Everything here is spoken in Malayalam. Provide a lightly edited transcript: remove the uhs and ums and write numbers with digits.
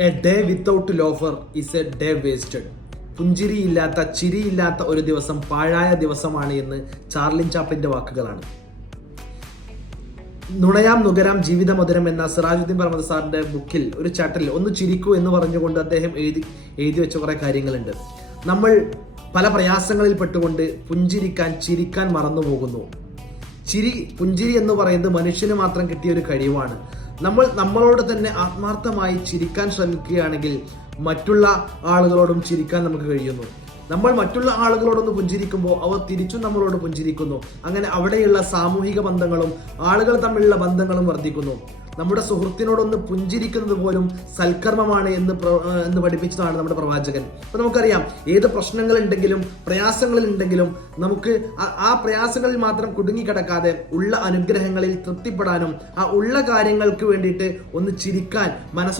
A day without laughter is a day wasted. പുഞ്ചിരിയില്ലാത്ത, ചിരിയില്ലാത്ത ഒരു ദിവസം പാഴായ ദിവസമാണ് എന്ന് ചാർലിൻ ചാപ്ലിന്റെ വാക്കുകളാണ്. നുണയാം നുകരാം ജീവിതമധുരം എന്ന സിറാജുദ്ദീൻ പർവത സാറിന്റെ ബുക്കിൽ ഒരു ചാപ്റ്ററിൽ ഒന്ന് ചിരിക്കൂ എന്ന് പറഞ്ഞുകൊണ്ട് അദ്ദേഹം എഴുതി വെച്ച കുറെ കാര്യങ്ങളുണ്ട്. നമ്മൾ പല പ്രയാസങ്ങളിൽ പെട്ടുകൊണ്ട് ചിരിക്കാൻ മറന്നു പോകുന്നു. പുഞ്ചിരി എന്ന് പറയുന്നത് മനുഷ്യന് മാത്രം കിട്ടിയ ഒരു കഴിവാണ്. നമ്മളോട് തന്നെ ആത്മാർത്ഥമായി ചിരിക്കാൻ ശ്രമിക്കുകയാണെങ്കിൽ മറ്റുള്ള ആളുകളോടും ചിരിക്കാൻ നമുക്ക് കഴിയുന്നു. നമ്മൾ മറ്റുള്ള ആളുകളോടൊന്ന് പുഞ്ചിരിക്കുമ്പോൾ അവർ തിരിച്ചും നമ്മളോട് പുഞ്ചിരിക്കുന്നു. അങ്ങനെ അവിടെയുള്ള സാമൂഹിക ബന്ധങ്ങളും ആളുകൾ തമ്മിലുള്ള ബന്ധങ്ങളും വർദ്ധിക്കുന്നു. നമ്മുടെ സുഹൃത്തിനോടൊന്ന് പുഞ്ചിരിക്കുന്നത് പോലും സൽക്കർമ്മമാണ് എന്ന് പഠിപ്പിച്ചതാണ് നമ്മുടെ പ്രവാചകൻ. അപ്പൊ നമുക്കറിയാം, ഏത് പ്രശ്നങ്ങളുണ്ടെങ്കിലും പ്രയാസങ്ങളുണ്ടെങ്കിലും നമുക്ക് ആ പ്രയാസങ്ങളിൽ മാത്രം കുടുങ്ങിക്കിടക്കാതെ ഉള്ള അനുഗ്രഹങ്ങളിൽ തൃപ്തിപ്പെടാനും ആ ഉള്ള കാര്യങ്ങൾക്ക് വേണ്ടിയിട്ട് ഒന്ന് ചിരിക്കാൻ മനസ്സ്